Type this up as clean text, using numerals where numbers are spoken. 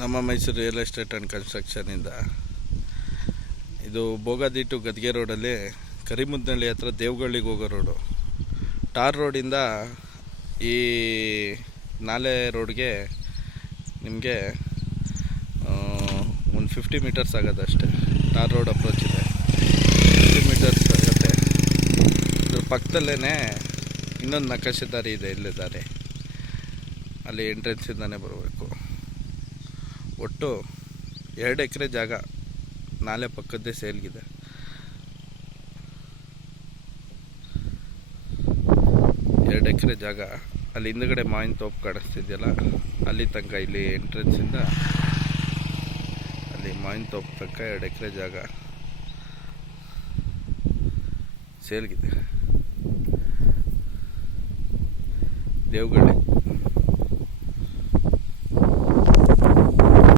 ನಮ್ಮ Mysuru real estate and ಕನ್ಸ್ಟ್ರಕ್ಷನಿಂದ ಇದು Bogadi to ಗದ್ಗೆ ರೋಡಲ್ಲಿ ಕರಿಮುದ್ನಳ್ಳಿ ಹತ್ರ ದೇವಗಳ್ಳಿಗೆ ಹೋಗೋ ರೋಡು. ಟಾರ್ ರೋಡಿಂದ ಈ ನಾಲೆ ರೋಡ್ಗೆ ನಿಮಗೆ ಒಂದು 50 ಮೀಟರ್ಸ್ ಆಗೋದು ಅಷ್ಟೇ. ಟಾರ್ ರೋಡ್ ಅಪ್ರೋಚ್ ಇದೆ, 50 ಮೀಟರ್ಸ್ ಆಗುತ್ತೆ. ಅದ್ರ ಪಕ್ಕದಲ್ಲೇ ಇನ್ನೊಂದು ನಕಾಶೆ ದಾರಿ ಇದೆ, ಇಲ್ಲೇ ದಾರಿ, ಅಲ್ಲಿ ಎಂಟ್ರೆನ್ಸಿಂದಾನೇ ಬರಬೇಕು. ಒಟ್ಟು 2 ಎಕರೆ ಜಾಗ ನಾಲೆ ಪಕ್ಕದ್ದೇ ಸೇಲ್ಗಿದೆ. ಎರಡು ಎಕರೆ ಜಾಗ, ಅಲ್ಲಿ ಹಿಂದುಗಡೆ ಮಾವಿನ ತೋಪು ಕಾಣಿಸ್ತಿದೆಯಲ್ಲ, ಅಲ್ಲಿ ತನಕ, ಇಲ್ಲಿ ಎಂಟ್ರೆನ್ಸಿಂದ ಅಲ್ಲಿ ಮಾವಿನ ತೋಪು ತನಕ 2 ಎಕರೆ ಜಾಗ ಸೇಲ್ಗಿದೆ. ದೇವಗಳ್ಳಿ.